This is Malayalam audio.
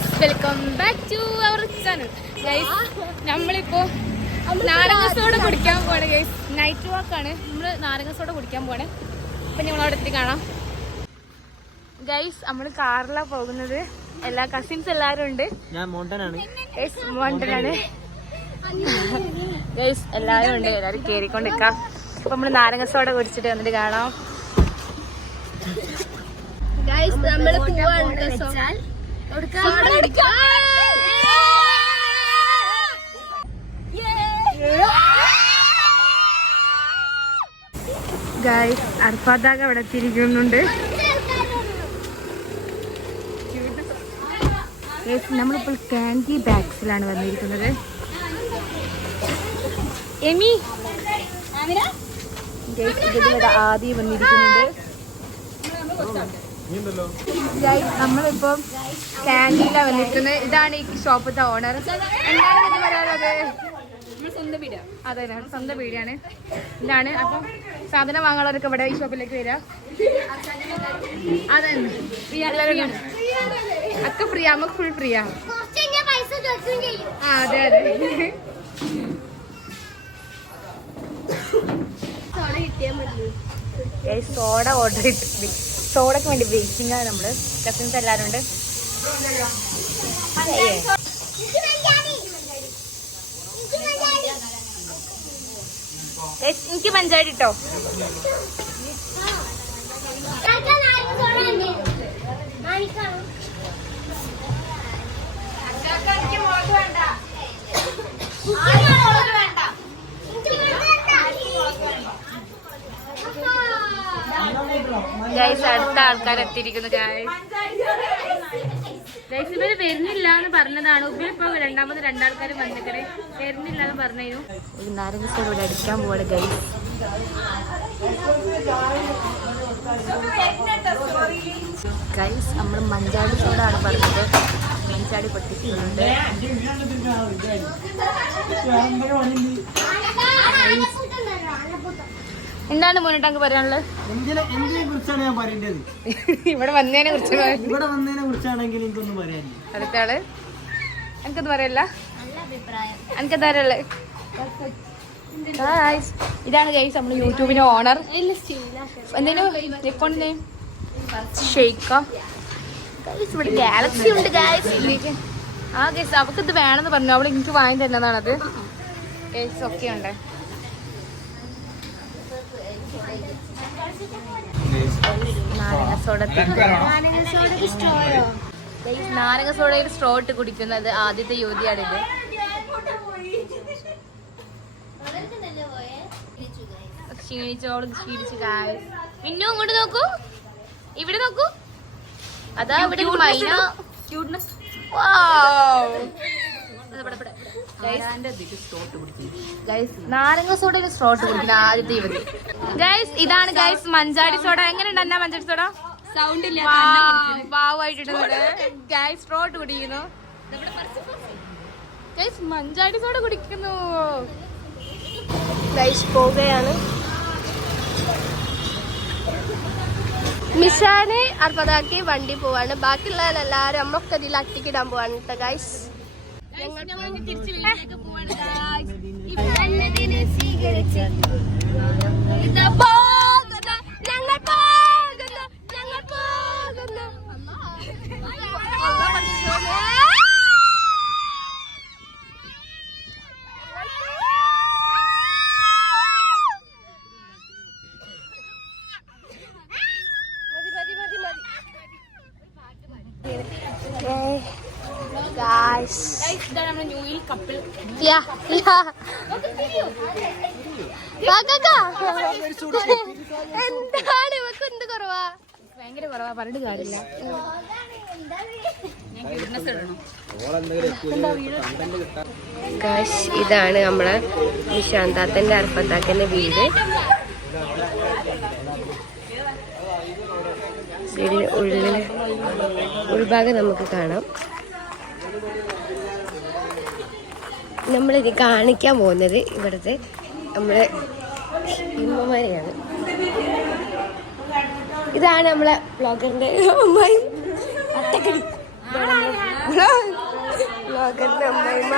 Guys welcome back to our channel. Guys നമ്മളിപ്പോ നാരങ്ങ സോഡ കുടിക്കാൻ പോവാണ്. ഗൈസ് നൈറ്റ് വാക്കാണ്. നമ്മള് നാരങ്ങ സോഡ കുടിക്കാൻ പോവാണ്. അപ്പൊ ഞങ്ങളവിടെ എത്തി കാണാം. ഗൈസ് നമ്മള് കാറിലാണ് പോകുന്നത്. എല്ലാ കസിൻസ് എല്ലാരും ഉണ്ട്. ഞാൻ മോണ്ടനാണ്. ഗൈസ് എല്ലാരും ഉണ്ട്. എല്ലാരും കേറിക്കൊണ്ടിരിക്കാം. അപ്പൊ നമ്മള് നാരങ്ങ സോഡ കുടിച്ചിട്ട് വന്നിട്ട് കാണാം. ഗൈസ് നമ്മള് പോവാണ്. ഗൈസ് അർഫാദാഗ് അവിടെ എത്തിയിരിക്കുന്നുണ്ട്. നമ്മളിപ്പോൾ കാൻഡി ബാഗ്സിലാണ് വന്നിരിക്കുന്നത്. എമി ആദ്യം വന്നിരിക്കുന്നുണ്ട്. നമ്മളിപ്പം കാൻഡിയിലാണ് വന്നിരിക്കുന്നത്. ഇതാണ് ഈ ഷോപ്പത്തെ ഓണർ. എന്താണ് ഇത് പറയാനുള്ളത്? അതെ സ്വന്തം പീടിയാണ്. ഇതാണ് അപ്പം സാധനം വാങ്ങാനുള്ളവരൊക്കെ ഇവിടെ ഈ ഷോപ്പിലേക്ക് വരിക. അതെ എല്ലാവരും ഒക്കെ ഫ്രീ. നമുക്ക് ഫുൾ ഫ്രീയാ. അതെ അതെ. സോഡ ഓർഡർ ചെയ്തിട്ടുണ്ട്. സോഡക്ക് വേണ്ടി വെയിറ്റിംഗ് ആണ് നമ്മള്. കസിൻസ് എല്ലാരും ഉണ്ട്. എനിക്ക് പഞ്ചായത്ത് ഇട്ടോ. ഗൈസ് അടുത്ത ആൾക്കാർ എത്തിയിരിക്കുന്നു. ഗൈസ് ഇവര് വരുന്നില്ല എന്ന് പറഞ്ഞതാണ്. ഇവരിപ്പോ രണ്ടാമത് രണ്ടാൾക്കാർ വന്നിക്കണേ. വരുന്നില്ല എന്ന് പറഞ്ഞു. ഒരു നാരങ്ങ സോഡ ഇവിടെ അടിക്കാൻ പോവാണ്. ഗൈസ് നമ്മൾ മഞ്ചാടി സോഡ ആണ് പറഞ്ഞത്. മഞ്ചാടി പൊട്ടിക്കുന്നുണ്ട്. എന്താണ് മുന്നിട്ടങ്ങ് പറയാനുള്ളത്? കുറിച്ചാണ് ഞാൻ പറയേണ്ടത്. ഇവിടെ വന്നതിനെ കുറിച്ചാണെങ്കിൽ എനിക്കൊന്നും പറയാനില്ല. അടുത്താള് എനിക്കൊന്നും പറയല്ല. എനിക്കെന്താ ഇതാണ് ഗൈസ് നമ്മള് യൂട്യൂബിന്റെ ഓണർ. എന്തേലും അക്കൗണ്ട് നെയിം ഷെയ്ക്ക. ഗൈസ് ഇവിടെ ഗാലക്സി ഉണ്ട് ഗൈസ്. ആ ഗൈസ് അവൾക്ക് ഇത് വേണമെന്ന് പറഞ്ഞു. അവള് എനിക്ക് വാങ്ങി തരുന്നതാണത്. ഗൈസ് ഒക്കെ ഉണ്ട്. നാരങ്ങ സോഡയിൽ സ്ട്രോ ഇട്ട് കുടിക്കുന്നത് ആദ്യത്തെ യുവതിയാണിത്. ക്ഷീണിച്ചു ഗൈസ്. മിന്നു ഇങ്ങോട്ട് നോക്കൂ. ഇവിടെ നോക്കൂ. അതാ ഇവിടെ മൈന. നാരങ്ങ സോഡയിൽ സ്ട്രോ ഇട്ട് കുടിക്കുന്ന ആദ്യത്തെ യുവതി. ഗൈസ് ഇതാണ് ഗൈസ് മഞ്ചാടി സോഡ. എങ്ങനെയുണ്ട് എന്നാ മഞ്ചാടി സോഡ? സൗണ്ട് പാവായിട്ടുണ്ട്. ഗൈസ് സ്ട്രോ ഇട്ട് കുടിക്കുന്നു. ഗൈസ് മഞ്ചാടി സോഡ കുടിക്കുന്നു. ഗൈസ് പോവുകയാണ്. മിഷാനെ അർപ്പതാക്കി വണ്ടി പോവാണ്. ബാക്കിയുള്ള എല്ലാരും നമ്മളൊക്കെ ഇതിൽ അട്ടിക്കിടാൻ പോവാണ് കേട്ടോ ഗൈസ്. എന്താണ് ഇവക്ക് എന്ത് കുറവാ? ഭയങ്കര കുറവാ. പറഞ്ഞിട്ട് കാര്യമില്ല. ഇതാണ് നമ്മളെ നിശാന്താത്തന്റെ അർഫത്താക്കന്റെ വീട്. ഉൾഭാഗം നമുക്ക് കാണാം. നമ്മളിത് കാണിക്കാൻ പോകുന്നത് ഇവിടുത്തെ നമ്മളെ ഇമ്മമാരെയാണ്. ഇതാണ് നമ്മളെ ബ്ലോഗറിന്റെ അമ്മയും അട്ടക്കടി. മകന്റെ അമ്മയമ്മ